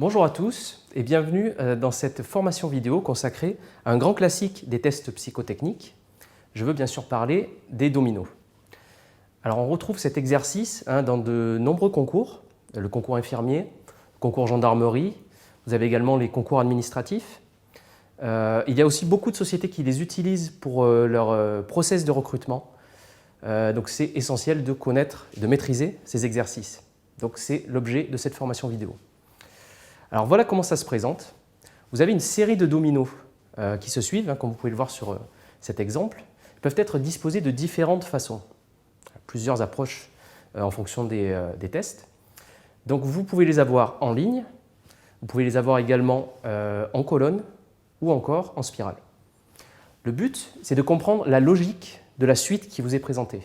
Bonjour à tous et bienvenue dans cette formation vidéo consacrée à un grand classique des tests psychotechniques. Je veux bien sûr parler des dominos. Alors on retrouve cet exercice dans de nombreux concours, le concours infirmier, le concours gendarmerie, vous avez également les concours administratifs. Il y a aussi beaucoup de sociétés qui les utilisent pour leur process de recrutement. Donc c'est essentiel de connaître et de maîtriser ces exercices. Donc c'est l'objet de cette formation vidéo. Alors voilà comment ça se présente. Vous avez une série de dominos qui se suivent, comme vous pouvez le voir sur cet exemple. Ils peuvent être disposés de différentes façons. Plusieurs approches en fonction des tests. Donc vous pouvez les avoir en ligne, vous pouvez les avoir également en colonne ou encore en spirale. Le but, c'est de comprendre la logique de la suite qui vous est présentée.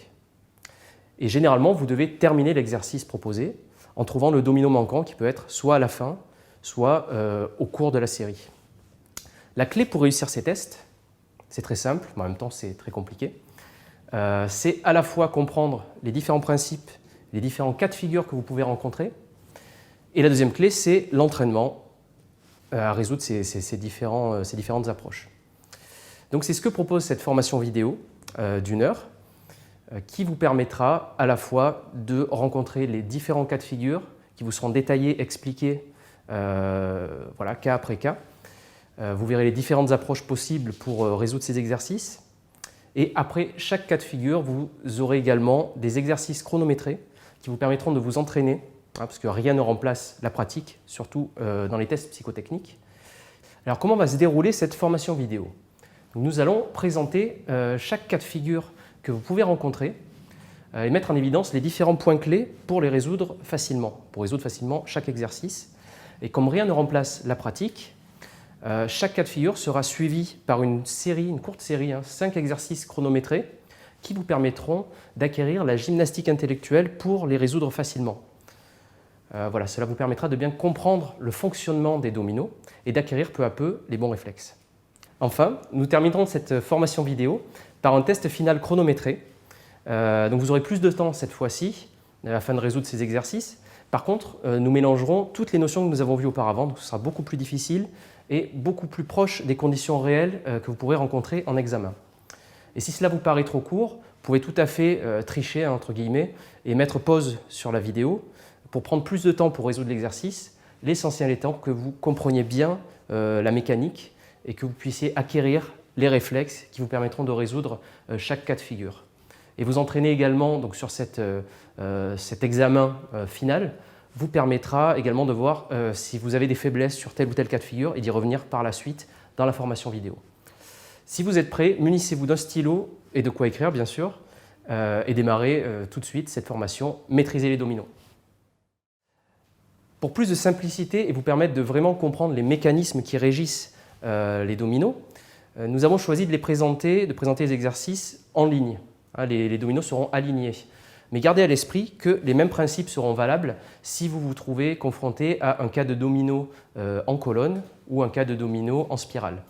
Et généralement, vous devez terminer l'exercice proposé en trouvant le domino manquant qui peut être soit à la fin, soit au cours de la série. La clé pour réussir ces tests, c'est très simple, mais en même temps c'est très compliqué, c'est à la fois comprendre les différents principes, les différents cas de figure que vous pouvez rencontrer, et la deuxième clé, c'est l'entraînement à résoudre ces différentes approches. Donc c'est ce que propose cette formation vidéo d'1 heure, qui vous permettra à la fois de rencontrer les différents cas de figure qui vous seront détaillés, expliqués, voilà, cas après cas. Vous verrez les différentes approches possibles pour résoudre ces exercices. Et après chaque cas de figure, vous aurez également des exercices chronométrés qui vous permettront de vous entraîner, parce que rien ne remplace la pratique, surtout dans les tests psychotechniques. Alors comment va se dérouler cette formation vidéo? Nous allons présenter chaque cas de figure que vous pouvez rencontrer et mettre en évidence les différents points clés pour les résoudre facilement, chaque exercice. Et comme rien ne remplace la pratique, chaque cas de figure sera suivi par une courte série, 5 exercices chronométrés qui vous permettront d'acquérir la gymnastique intellectuelle pour les résoudre facilement. Voilà, cela vous permettra de bien comprendre le fonctionnement des dominos et d'acquérir peu à peu les bons réflexes. Enfin, nous terminerons cette formation vidéo par un test final chronométré. Donc vous aurez plus de temps cette fois-ci afin de résoudre ces exercices. Par contre, nous mélangerons toutes les notions que nous avons vues auparavant, donc ce sera beaucoup plus difficile et beaucoup plus proche des conditions réelles que vous pourrez rencontrer en examen. Et si cela vous paraît trop court, vous pouvez tout à fait tricher, entre guillemets, et mettre pause sur la vidéo pour prendre plus de temps pour résoudre l'exercice, l'essentiel étant que vous compreniez bien la mécanique et que vous puissiez acquérir les réflexes qui vous permettront de résoudre chaque cas de figure. Et vous entraîner également donc, sur cet examen final vous permettra également de voir si vous avez des faiblesses sur tel ou tel cas de figure et d'y revenir par la suite dans la formation vidéo. Si vous êtes prêts, munissez-vous d'un stylo et de quoi écrire bien sûr et démarrez tout de suite cette formation « Maîtriser les dominos ». Pour plus de simplicité et vous permettre de vraiment comprendre les mécanismes qui régissent les dominos, nous avons choisi de présenter les exercices en ligne. Les dominos seront alignés. Mais gardez à l'esprit que les mêmes principes seront valables si vous vous trouvez confronté à un cas de domino en colonne ou un cas de domino en spirale,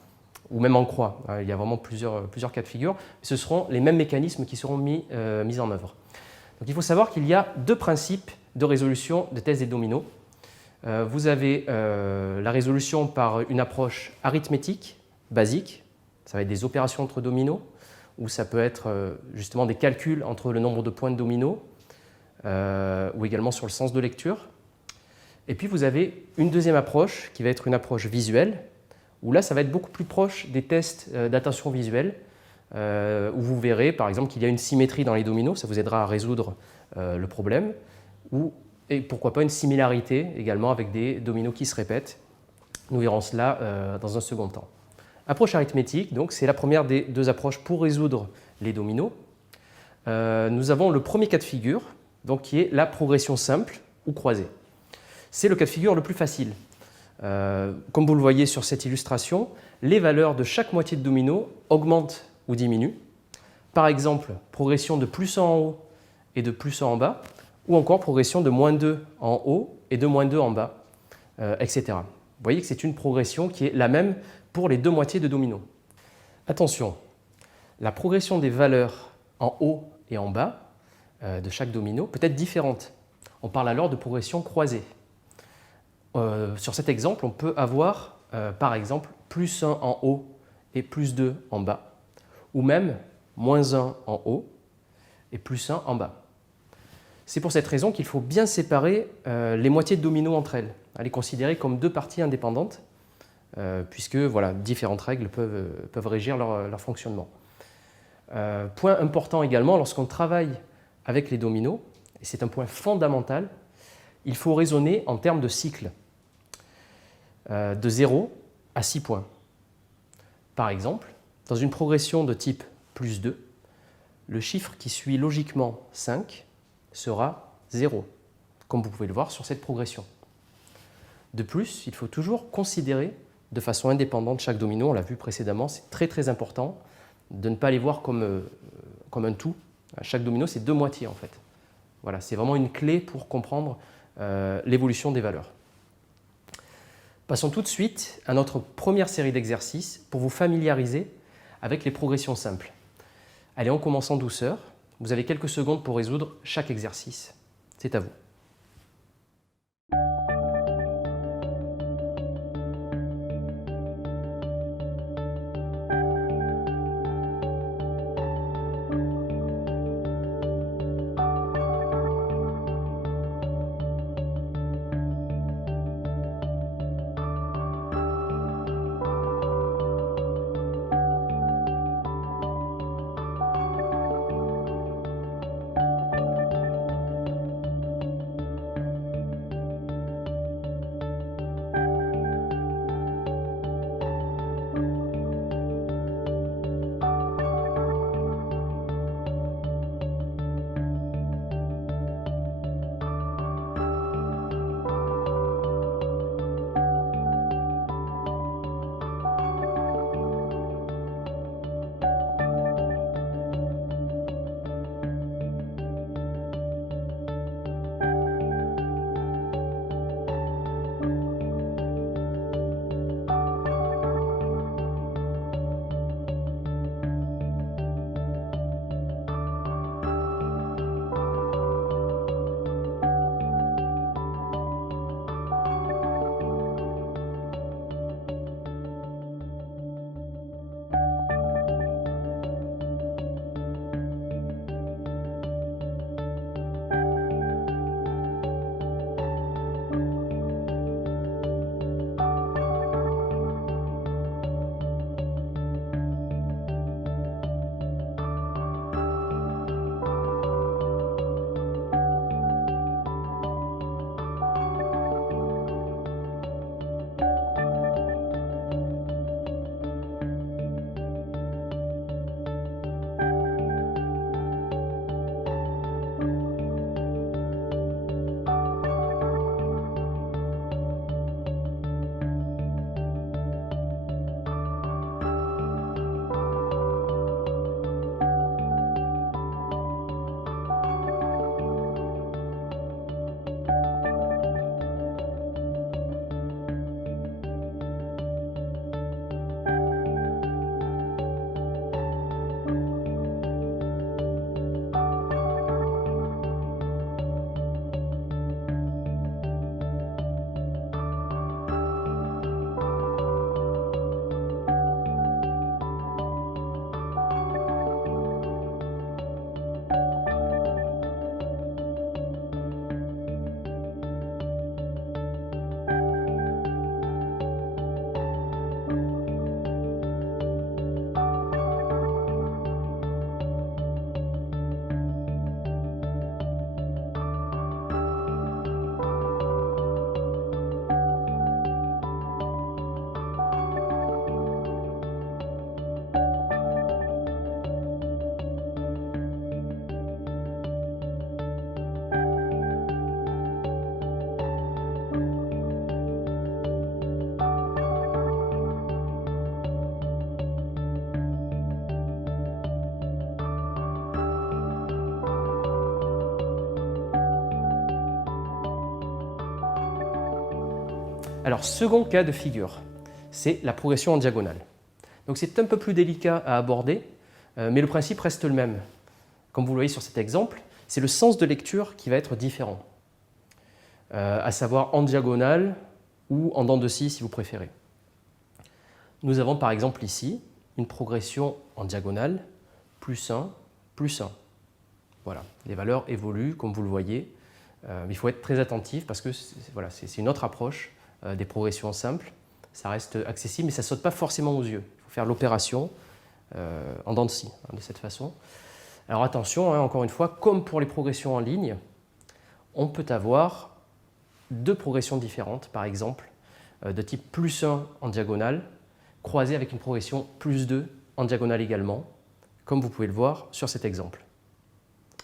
ou même en croix. Il y a vraiment plusieurs cas de figure. Ce seront les mêmes mécanismes qui seront mis en œuvre. Donc, il faut savoir qu'il y a 2 principes de résolution de tests des dominos. Vous avez la résolution par une approche arithmétique, basique. Ça va être des opérations entre dominos, ou ça peut être justement des calculs entre le nombre de points de domino, ou également sur le sens de lecture. Et puis vous avez une deuxième approche qui va être une approche visuelle, où là ça va être beaucoup plus proche des tests d'attention visuelle, où vous verrez par exemple qu'il y a une symétrie dans les dominos, ça vous aidera à résoudre le problème, et pourquoi pas une similarité également avec des dominos qui se répètent. Nous verrons cela dans un second temps. Approche arithmétique, donc c'est la première des 2 approches pour résoudre les dominos. Nous avons le premier cas de figure, donc, qui est la progression simple ou croisée. C'est le cas de figure le plus facile. Comme vous le voyez sur cette illustration, les valeurs de chaque moitié de domino augmentent ou diminuent. Par exemple, progression de plus 1 en haut et de plus 1 en bas, ou encore progression de moins 2 en haut et de moins 2 en bas, etc. Vous voyez que c'est une progression qui est la même pour les 2 moitiés de domino. Attention, la progression des valeurs en haut et en bas de chaque domino peut être différente. On parle alors de progression croisée. Sur cet exemple, on peut avoir, par exemple, plus 1 en haut et plus 2 en bas, ou même moins 1 en haut et plus 1 en bas. C'est pour cette raison qu'il faut bien séparer les moitiés de domino entre elles, à les considérer comme deux parties indépendantes, puisque voilà, différentes règles peuvent régir leur fonctionnement. Point important également, lorsqu'on travaille avec les dominos, et c'est un point fondamental, il faut raisonner en termes de cycle, de 0 à 6 points. Par exemple, dans une progression de type plus 2, le chiffre qui suit logiquement 5 sera 0, comme vous pouvez le voir sur cette progression. De plus, il faut toujours considérer de façon indépendante chaque domino, on l'a vu précédemment, c'est très important de ne pas les voir comme un tout. Chaque domino, c'est deux moitiés en fait. Voilà, c'est vraiment une clé pour comprendre l'évolution des valeurs. Passons tout de suite à notre première série d'exercices pour vous familiariser avec les progressions simples. Allez, on commence en douceur. Vous avez quelques secondes pour résoudre chaque exercice. C'est à vous. Alors, second cas de figure, c'est la progression en diagonale. Donc c'est un peu plus délicat à aborder, mais le principe reste le même. Comme vous le voyez sur cet exemple, c'est le sens de lecture qui va être différent. À savoir en diagonale, ou en dents de scie si vous préférez. Nous avons par exemple ici une progression en diagonale, plus 1, plus 1. Voilà, les valeurs évoluent comme vous le voyez. Il faut être très attentif parce que c'est une autre approche des progressions simples. Ça reste accessible, mais ça ne saute pas forcément aux yeux. Il faut faire l'opération en dents de scie, de cette façon. Alors attention, encore une fois, comme pour les progressions en ligne, on peut avoir deux progressions différentes, par exemple, de type plus 1 en diagonale, croisée avec une progression plus 2 en diagonale également, comme vous pouvez le voir sur cet exemple.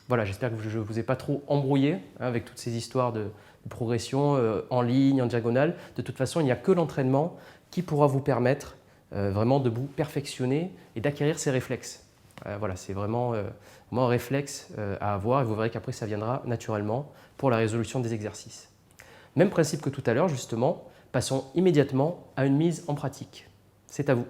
Voilà, j'espère que je ne vous ai pas trop embrouillé avec toutes ces histoires de progression en ligne, en diagonale. De toute façon, il n'y a que l'entraînement qui pourra vous permettre vraiment de vous perfectionner et d'acquérir ces réflexes. Voilà, c'est vraiment un réflexe à avoir et vous verrez qu'après ça viendra naturellement pour la résolution des exercices. Même principe que tout à l'heure justement, passons immédiatement à une mise en pratique. C'est à vous.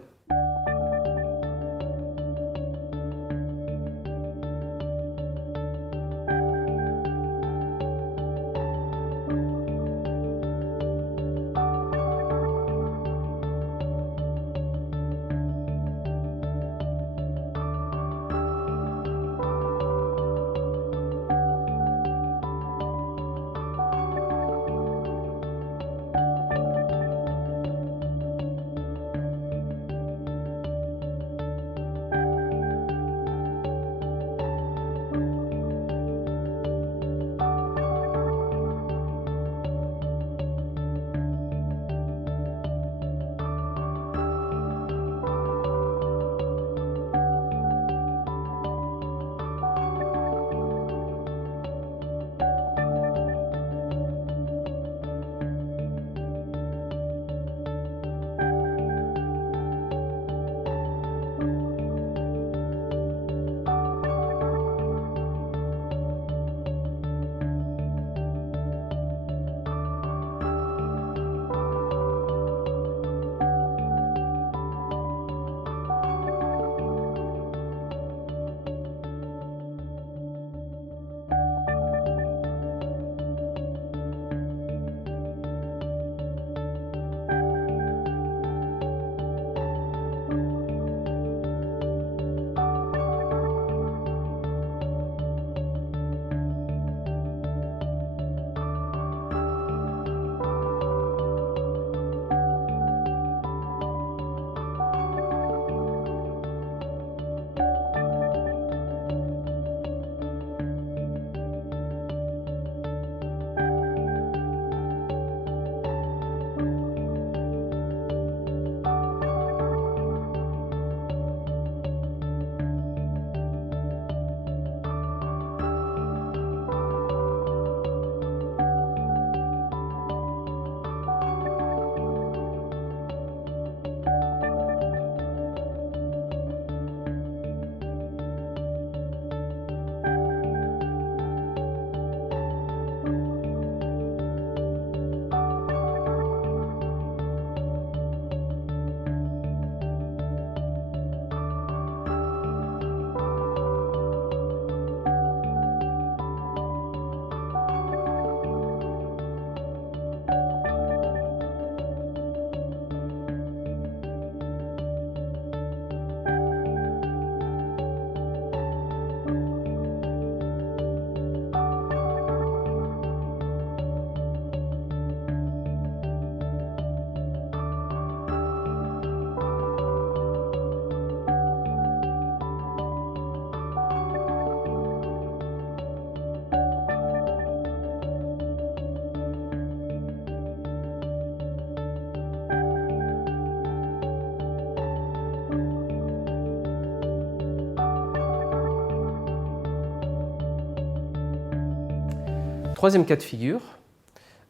Troisième cas de figure,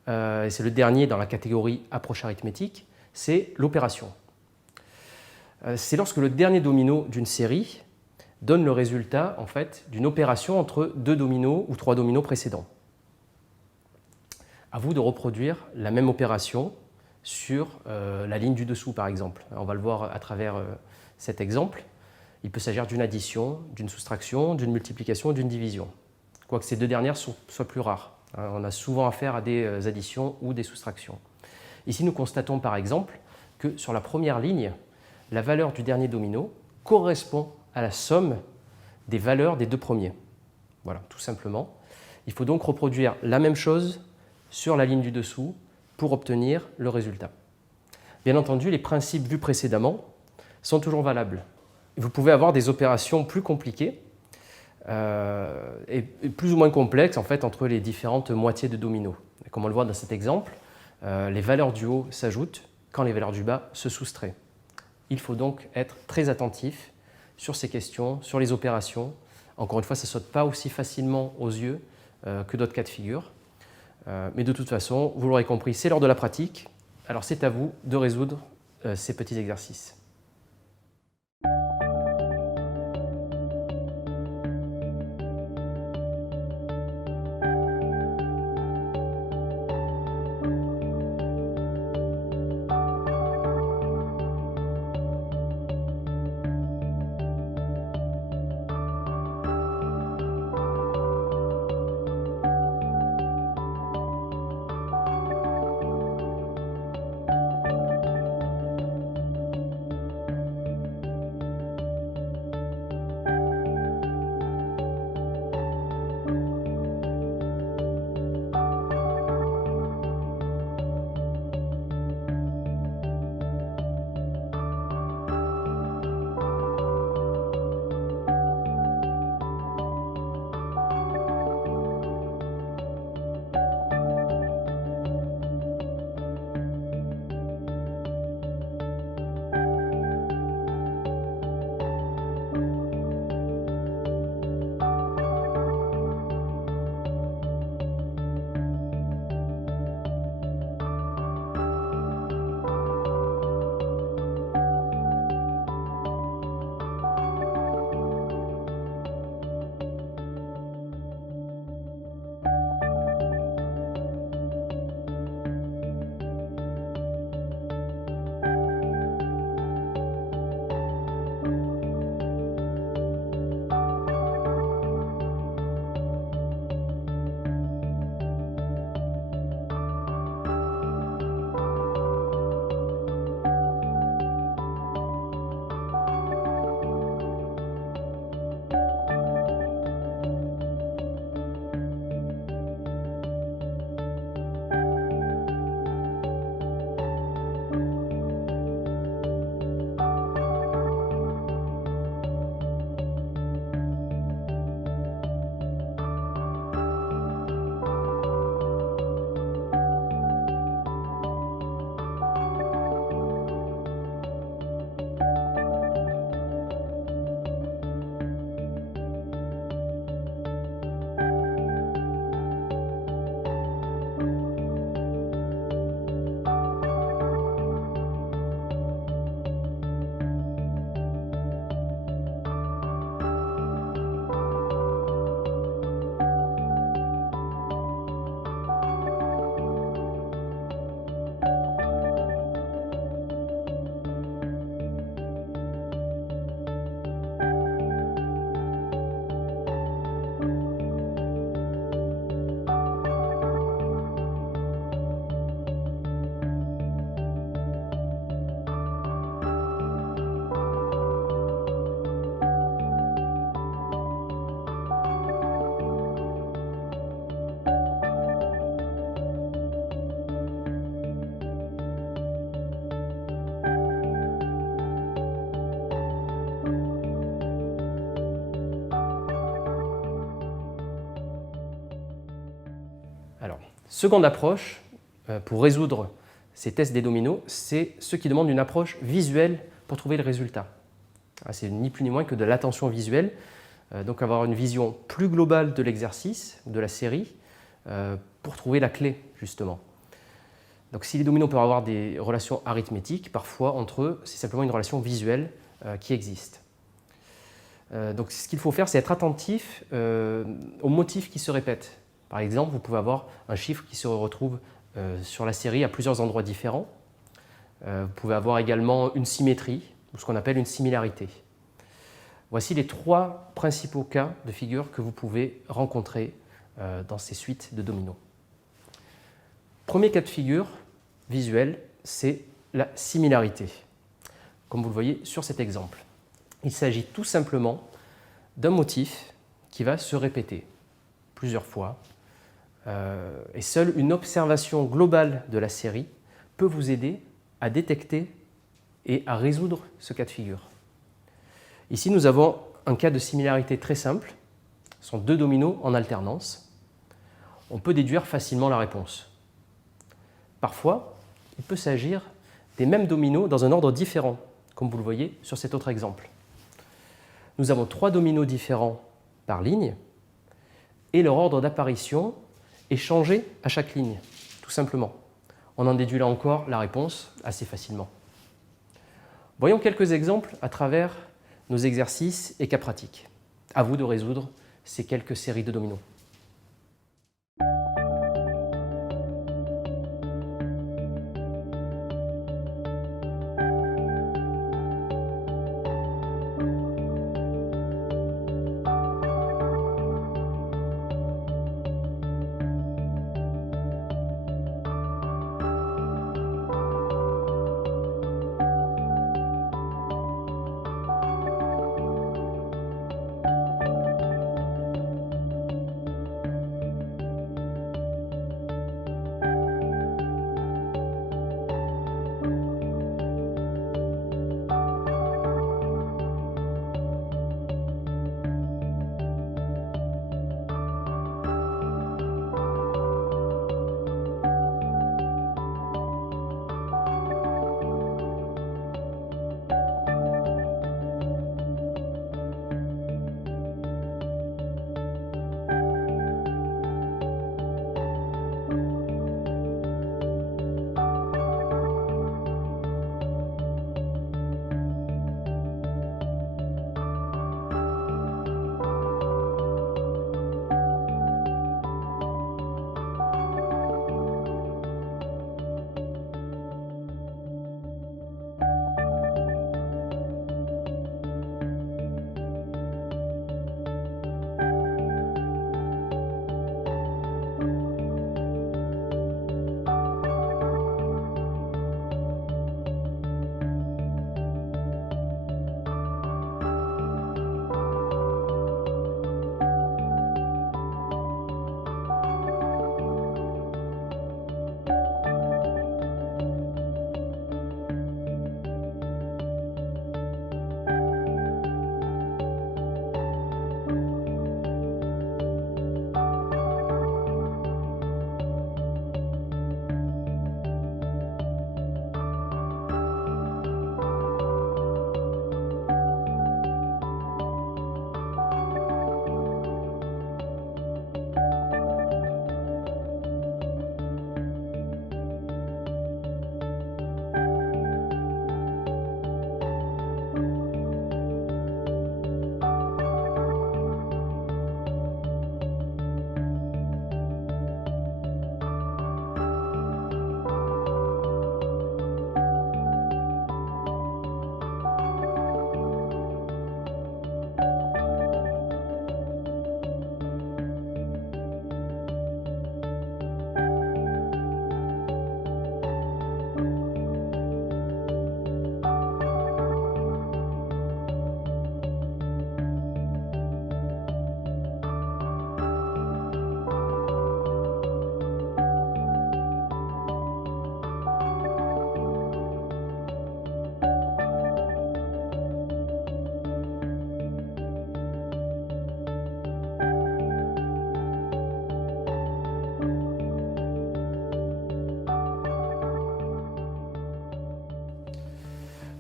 et c'est le dernier dans la catégorie approche arithmétique, c'est l'opération. C'est lorsque le dernier domino d'une série donne le résultat en fait, d'une opération entre deux dominos ou trois dominos précédents. À vous de reproduire la même opération sur la ligne du dessous par exemple. On va le voir à travers cet exemple. Il peut s'agir d'une addition, d'une soustraction, d'une multiplication ou d'une division. Quoique ces deux dernières soient plus rares. On a souvent affaire à des additions ou des soustractions. Ici, nous constatons par exemple que sur la première ligne, la valeur du dernier domino correspond à la somme des valeurs des deux premiers. Voilà, tout simplement. Il faut donc reproduire la même chose sur la ligne du dessous pour obtenir le résultat. Bien entendu, les principes vus précédemment sont toujours valables. Vous pouvez avoir des opérations plus compliquées et plus ou moins complexes en fait, entre les différentes moitiés de domino. Comme on le voit dans cet exemple, les valeurs du haut s'ajoutent quand les valeurs du bas se soustraient. Il faut donc être très attentif sur ces questions, sur les opérations. Encore une fois, ça ne saute pas aussi facilement aux yeux que d'autres cas de figure. Mais de toute façon, vous l'aurez compris, c'est l'heure de la pratique. Alors c'est à vous de résoudre ces petits exercices. Alors, seconde approche pour résoudre ces tests des dominos, c'est ceux qui demandent une approche visuelle pour trouver le résultat. C'est ni plus ni moins que de l'attention visuelle, donc avoir une vision plus globale de l'exercice, de la série, pour trouver la clé, justement. Donc si les dominos peuvent avoir des relations arithmétiques, parfois entre eux, c'est simplement une relation visuelle qui existe. Donc ce qu'il faut faire, c'est être attentif aux motifs qui se répètent. Par exemple, vous pouvez avoir un chiffre qui se retrouve sur la série à plusieurs endroits différents. Vous pouvez avoir également une symétrie, ou ce qu'on appelle une similarité. Voici les trois principaux cas de figure que vous pouvez rencontrer dans ces suites de dominos. Premier cas de figure, visuel, c'est la similarité, comme vous le voyez sur cet exemple. Il s'agit tout simplement d'un motif qui va se répéter plusieurs fois, et seule une observation globale de la série peut vous aider à détecter et à résoudre ce cas de figure. Ici, nous avons un cas de similarité très simple. Ce sont deux dominos en alternance. On peut déduire facilement la réponse. Parfois, il peut s'agir des mêmes dominos dans un ordre différent, comme vous le voyez sur cet autre exemple. Nous avons 3 dominos différents par ligne et leur ordre d'apparition est changé à chaque ligne, tout simplement. On en déduit là encore la réponse assez facilement. Voyons quelques exemples à travers nos exercices et cas pratiques. À vous de résoudre ces quelques séries de dominos.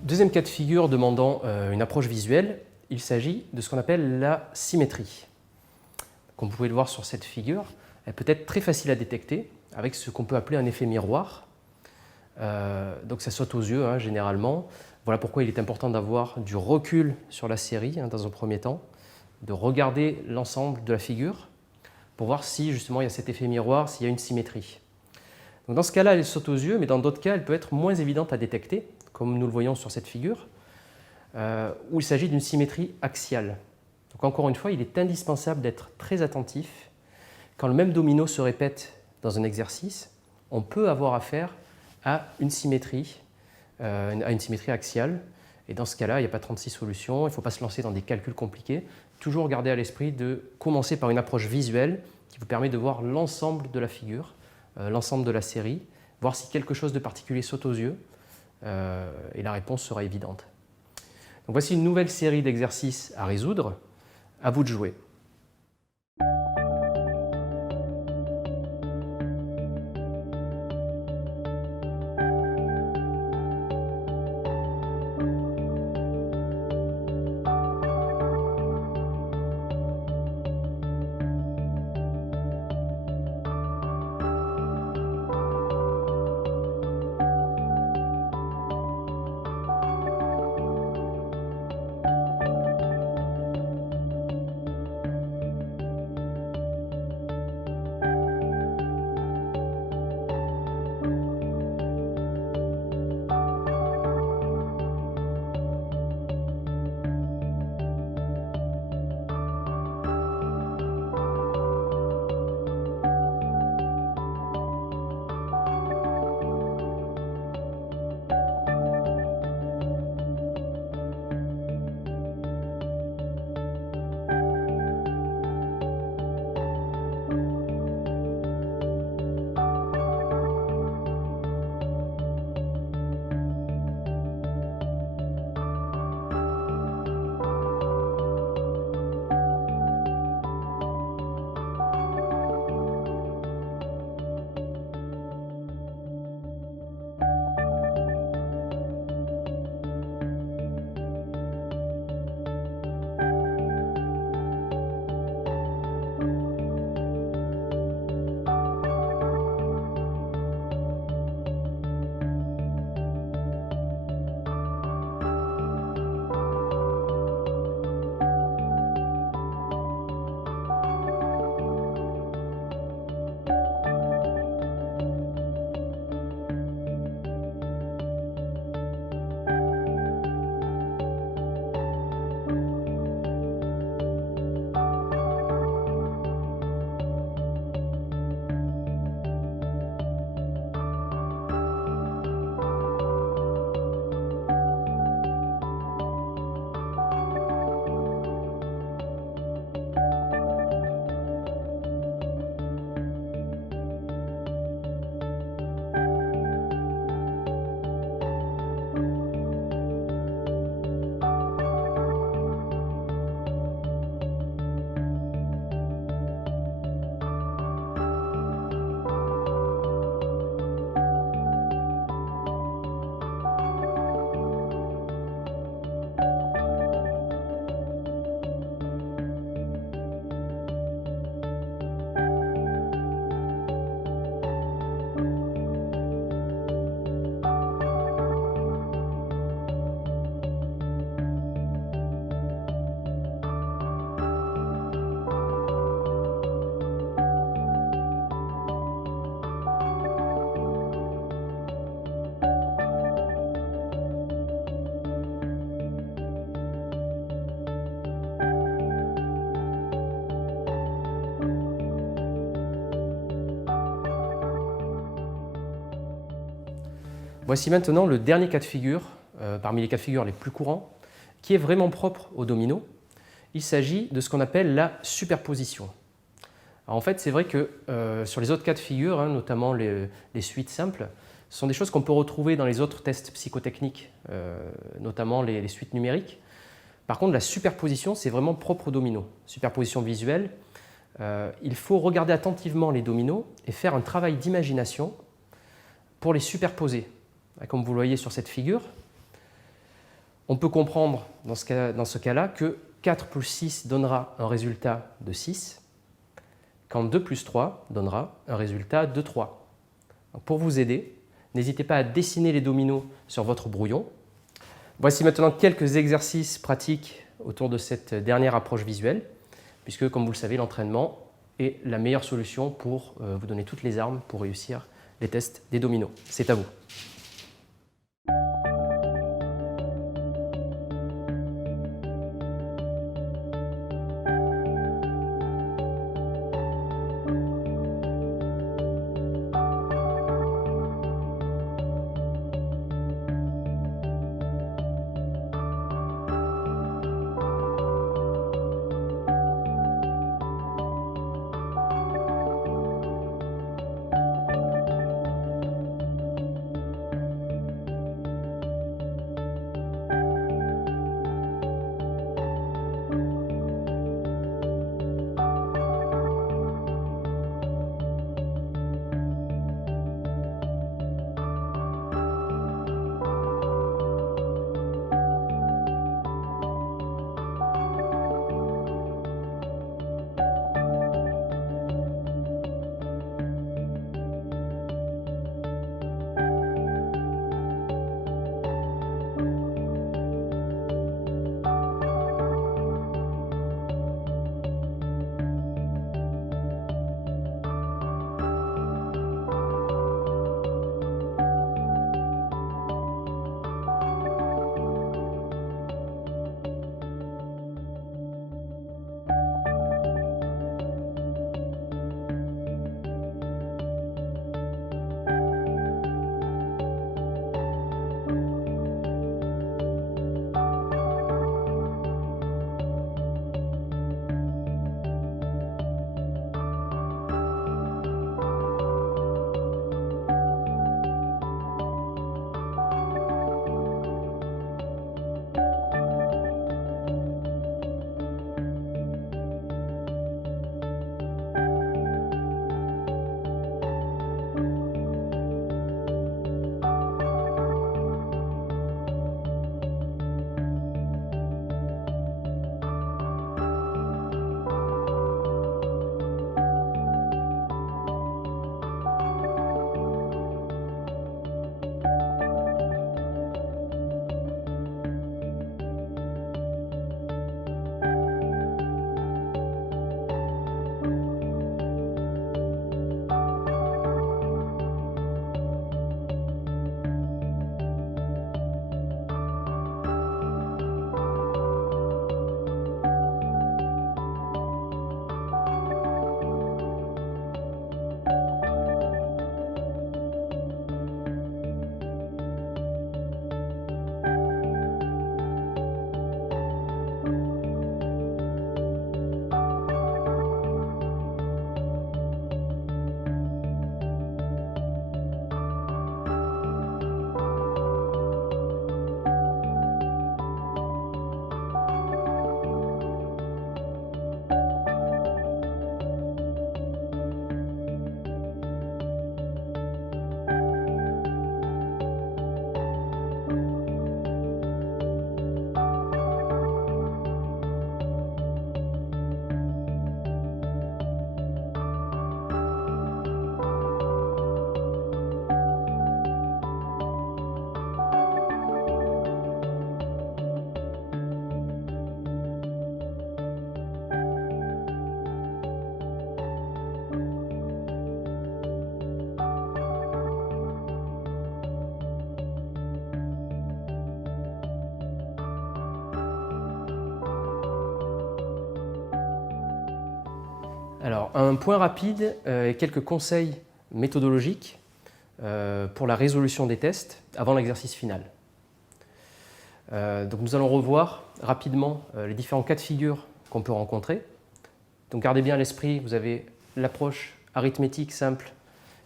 Deuxième cas de figure demandant une approche visuelle, il s'agit de ce qu'on appelle la symétrie. Comme vous pouvez le voir sur cette figure, elle peut être très facile à détecter avec ce qu'on peut appeler un effet miroir. Donc ça saute aux yeux généralement. Voilà pourquoi il est important d'avoir du recul sur la série dans un premier temps, de regarder l'ensemble de la figure pour voir si justement il y a cet effet miroir, s'il y a une symétrie. Donc dans ce cas-là, elle saute aux yeux, mais dans d'autres cas, elle peut être moins évidente à détecter, comme nous le voyons sur cette figure, où il s'agit d'une symétrie axiale. Donc encore une fois, il est indispensable d'être très attentif. Quand le même domino se répète dans un exercice, on peut avoir affaire à une symétrie axiale. Et dans ce cas-là, il n'y a pas 36 solutions, il ne faut pas se lancer dans des calculs compliqués. Toujours garder à l'esprit de commencer par une approche visuelle qui vous permet de voir l'ensemble de la figure, l'ensemble de la série, voir si quelque chose de particulier saute aux yeux, et la réponse sera évidente. Donc voici une nouvelle série d'exercices à résoudre. À vous de jouer. Voici maintenant le dernier cas de figure, parmi les cas de figure les plus courants, qui est vraiment propre au domino. Il s'agit de ce qu'on appelle la superposition. Alors en fait, c'est vrai que sur les autres cas de figure, notamment les suites simples, ce sont des choses qu'on peut retrouver dans les autres tests psychotechniques, notamment les suites numériques. Par contre, la superposition, c'est vraiment propre au domino. Superposition visuelle, il faut regarder attentivement les dominos et faire un travail d'imagination pour les superposer. Comme vous le voyez sur cette figure, on peut comprendre dans ce cas-là que 4 plus 6 donnera un résultat de 6, quand 2 plus 3 donnera un résultat de 3. Donc pour vous aider, n'hésitez pas à dessiner les dominos sur votre brouillon. Voici maintenant quelques exercices pratiques autour de cette dernière approche visuelle, puisque comme vous le savez, l'entraînement est la meilleure solution pour vous donner toutes les armes pour réussir les tests des dominos. C'est à vous. Alors, un point rapide et quelques conseils méthodologiques pour la résolution des tests avant l'exercice final. Donc nous allons revoir rapidement les différents cas de figure qu'on peut rencontrer. Donc gardez bien à l'esprit, vous avez l'approche arithmétique simple,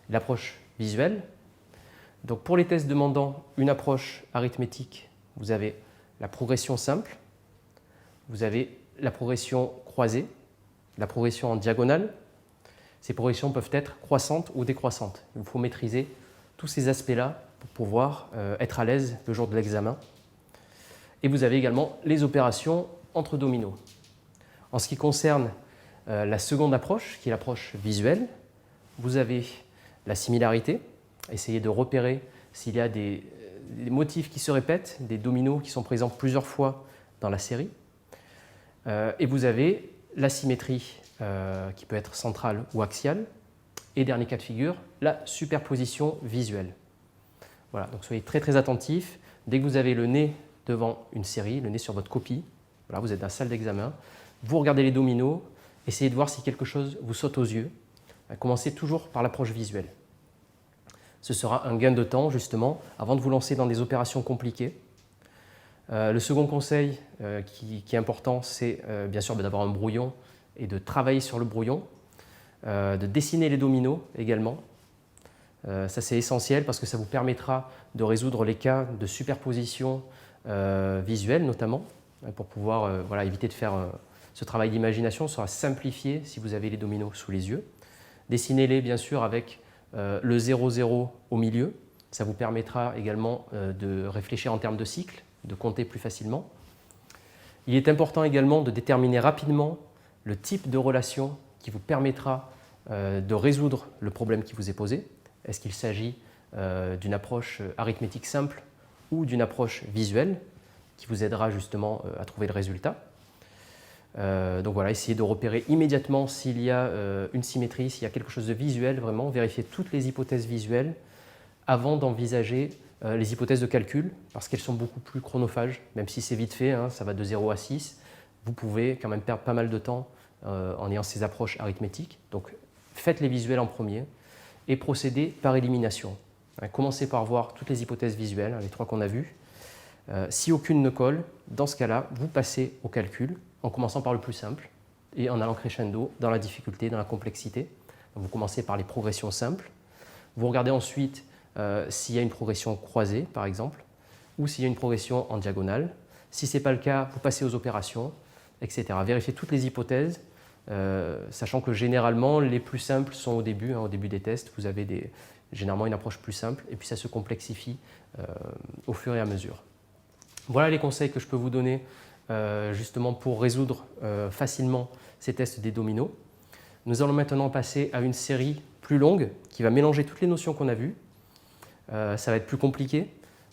l'approche visuelle. Donc pour les tests demandant une approche arithmétique, vous avez la progression simple, vous avez la progression croisée, la progression en diagonale. Ces progressions peuvent être croissantes ou décroissantes. Il faut maîtriser tous ces aspects-là pour pouvoir être à l'aise le jour de l'examen. Et vous avez également les opérations entre dominos. En ce qui concerne la seconde approche, qui est l'approche visuelle, vous avez la similarité, essayez de repérer s'il y a des motifs qui se répètent, des dominos qui sont présents plusieurs fois dans la série. Et vous avez la symétrie qui peut être centrale ou axiale. Et dernier cas de figure, la superposition visuelle. Voilà, donc soyez très très attentifs. Dès que vous avez le nez devant une série, le nez sur votre copie, voilà, vous êtes dans la salle d'examen, vous regardez les dominos, essayez de voir si quelque chose vous saute aux yeux. Commencez toujours par l'approche visuelle. Ce sera un gain de temps, justement, avant de vous lancer dans des opérations compliquées. Le second conseil qui est important, c'est bien sûr d'avoir un brouillon et de travailler sur le brouillon, de dessiner les dominos également. Ça, c'est essentiel parce que ça vous permettra de résoudre les cas de superposition visuelle, notamment, pour pouvoir voilà, éviter de faire ce travail d'imagination. Sera simplifié si vous avez les dominos sous les yeux. Dessinez-les, bien sûr, avec le 0,0 au milieu. Ça vous permettra également de réfléchir en termes de cycle, de compter plus facilement. Il est important également de déterminer rapidement le type de relation qui vous permettra de résoudre le problème qui vous est posé. Est-ce qu'il s'agit d'une approche arithmétique simple ou d'une approche visuelle qui vous aidera justement à trouver le résultat. Donc voilà, essayez de repérer immédiatement s'il y a une symétrie, s'il y a quelque chose de visuel, vraiment, vérifiez toutes les hypothèses visuelles avant d'envisager les hypothèses de calcul, parce qu'elles sont beaucoup plus chronophages, même si c'est vite fait, hein, ça va de 0 à 6, vous pouvez quand même perdre pas mal de temps en ayant ces approches arithmétiques. Donc faites les visuels en premier et procédez par élimination. Commencez par voir toutes les hypothèses visuelles, les 3 qu'on a vues. Si aucune ne colle, dans ce cas-là, vous passez au calcul en commençant par le plus simple et en allant crescendo dans la difficulté, dans la complexité. Donc, vous commencez par les progressions simples. Vous regardez ensuite s'il y a une progression croisée, par exemple, ou s'il y a une progression en diagonale. Si ce n'est pas le cas, vous passez aux opérations, etc. Vérifiez toutes les hypothèses, sachant que généralement, les plus simples sont au début des tests. Vous avez généralement une approche plus simple, et puis ça se complexifie au fur et à mesure. Voilà les conseils que je peux vous donner justement pour résoudre facilement ces tests des dominos. Nous allons maintenant passer à une série plus longue qui va mélanger toutes les notions qu'on a vues. Ça va être plus compliqué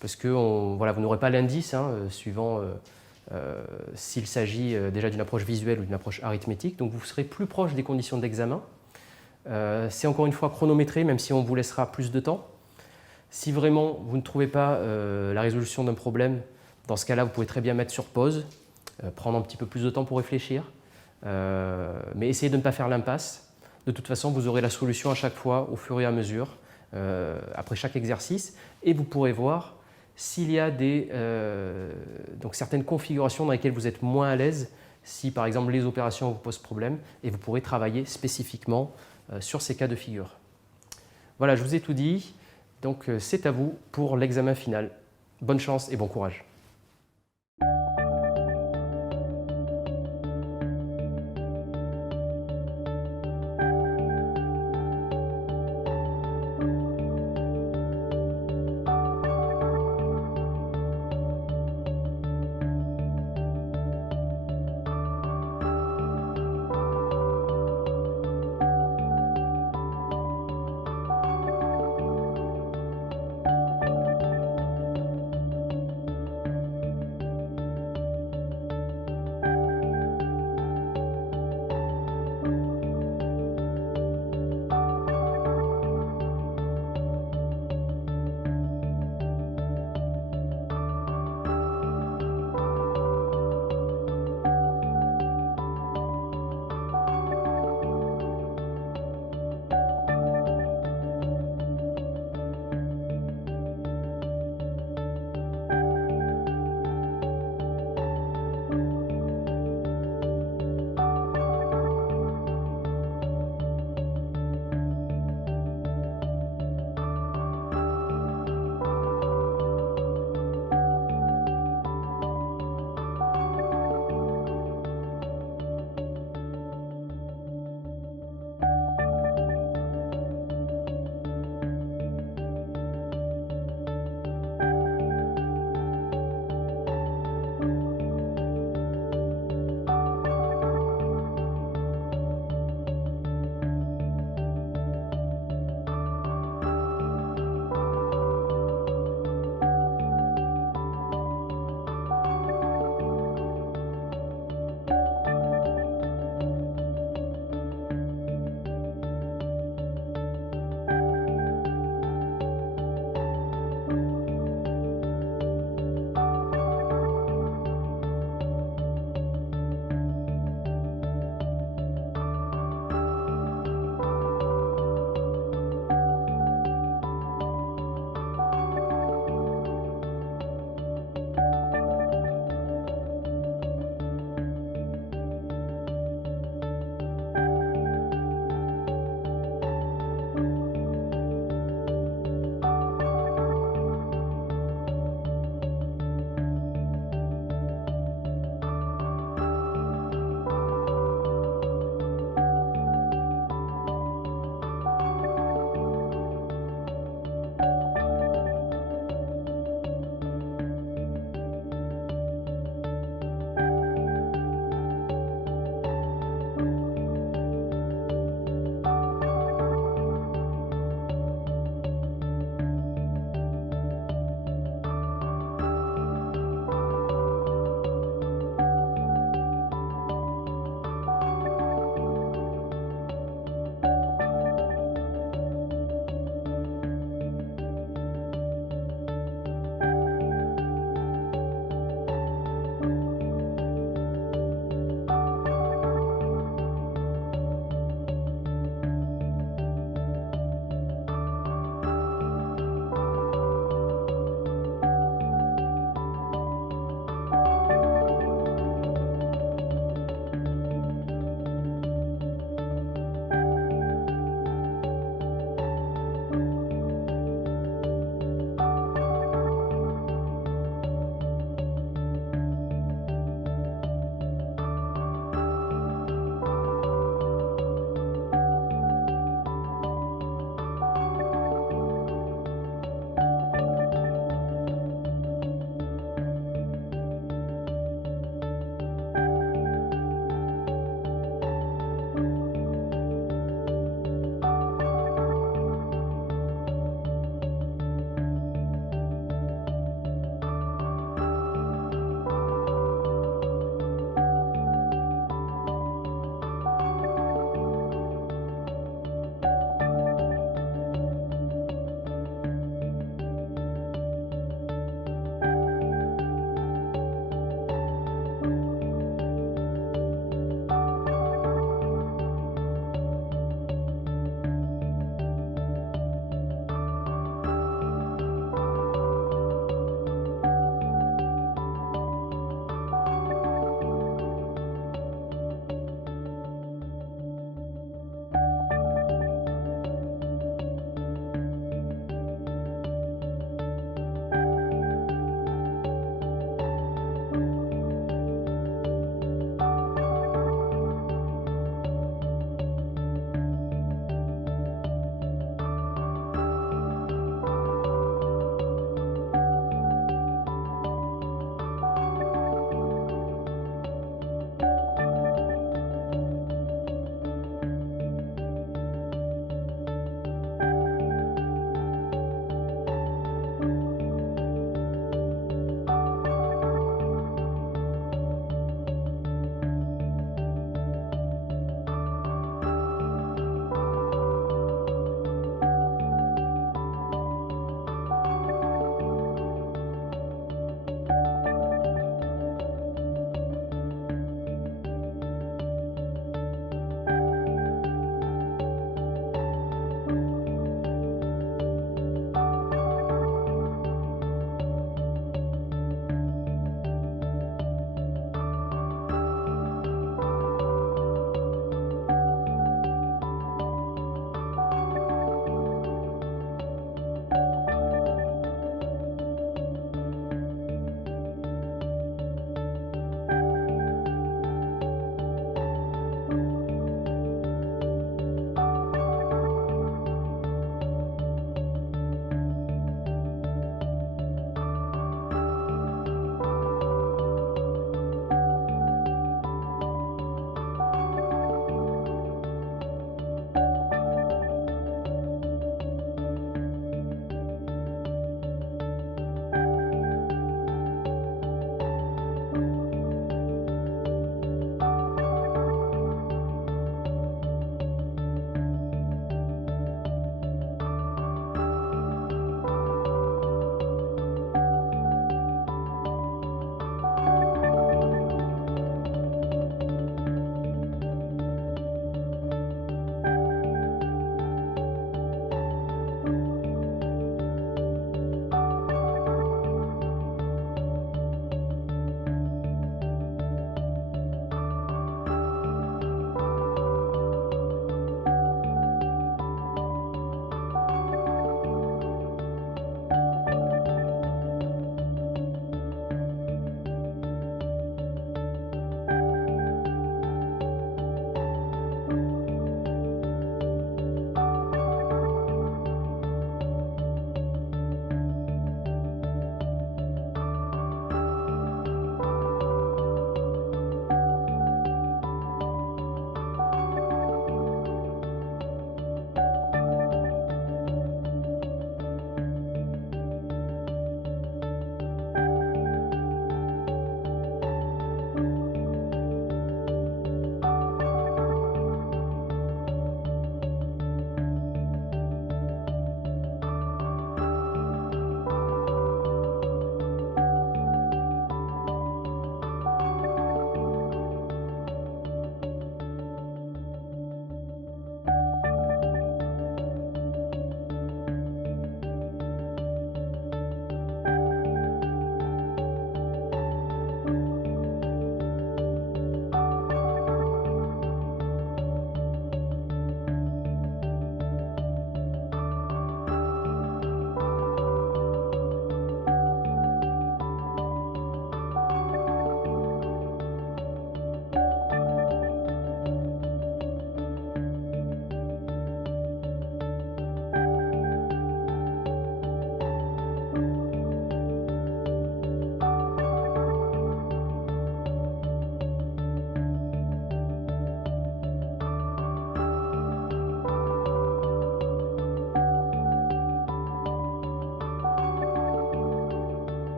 parce que voilà, vous n'aurez pas l'indice suivant s'il s'agit déjà d'une approche visuelle ou d'une approche arithmétique. Donc vous serez plus proche des conditions d'examen. C'est encore une fois chronométré, même si on vous laissera plus de temps. Si vraiment vous ne trouvez pas la résolution d'un problème, dans ce cas-là, vous pouvez très bien mettre sur pause, prendre un petit peu plus de temps pour réfléchir, mais essayez de ne pas faire l'impasse. De toute façon, vous aurez la solution à chaque fois, au fur et à mesure, après chaque exercice, et vous pourrez voir s'il y a donc certaines configurations dans lesquelles vous êtes moins à l'aise, si par exemple les opérations vous posent problème, et vous pourrez travailler spécifiquement sur ces cas de figure. Voilà, je vous ai tout dit, donc c'est à vous pour l'examen final. Bonne chance et bon courage.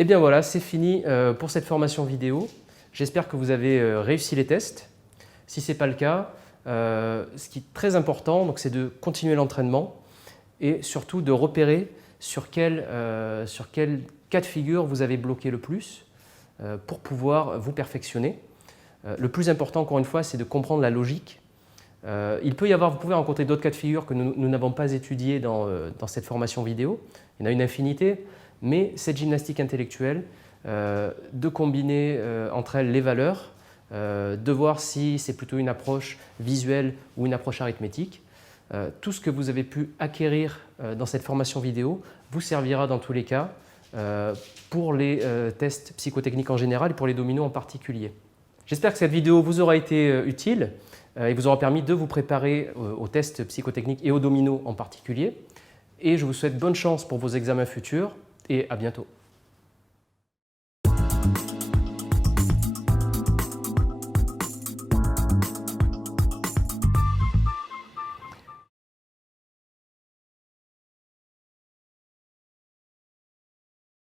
Et bien voilà, c'est fini pour cette formation vidéo. J'espère que vous avez réussi les tests. Si ce n'est pas le cas, ce qui est très important, c'est de continuer l'entraînement et surtout de repérer sur quel cas de figure vous avez bloqué le plus pour pouvoir vous perfectionner. Le plus important, encore une fois, c'est de comprendre la logique. Vous pouvez rencontrer d'autres cas de figure que nous n'avons pas étudiés dans cette formation vidéo. Il y en a une infinité, mais cette gymnastique intellectuelle, de combiner entre elles les valeurs, de voir si c'est plutôt une approche visuelle ou une approche arithmétique. Tout ce que vous avez pu acquérir dans cette formation vidéo vous servira dans tous les cas pour les tests psychotechniques en général et pour les dominos en particulier. J'espère que cette vidéo vous aura été utile et vous aura permis de vous préparer aux tests psychotechniques et aux dominos en particulier. Et je vous souhaite bonne chance pour vos examens futurs et à bientôt.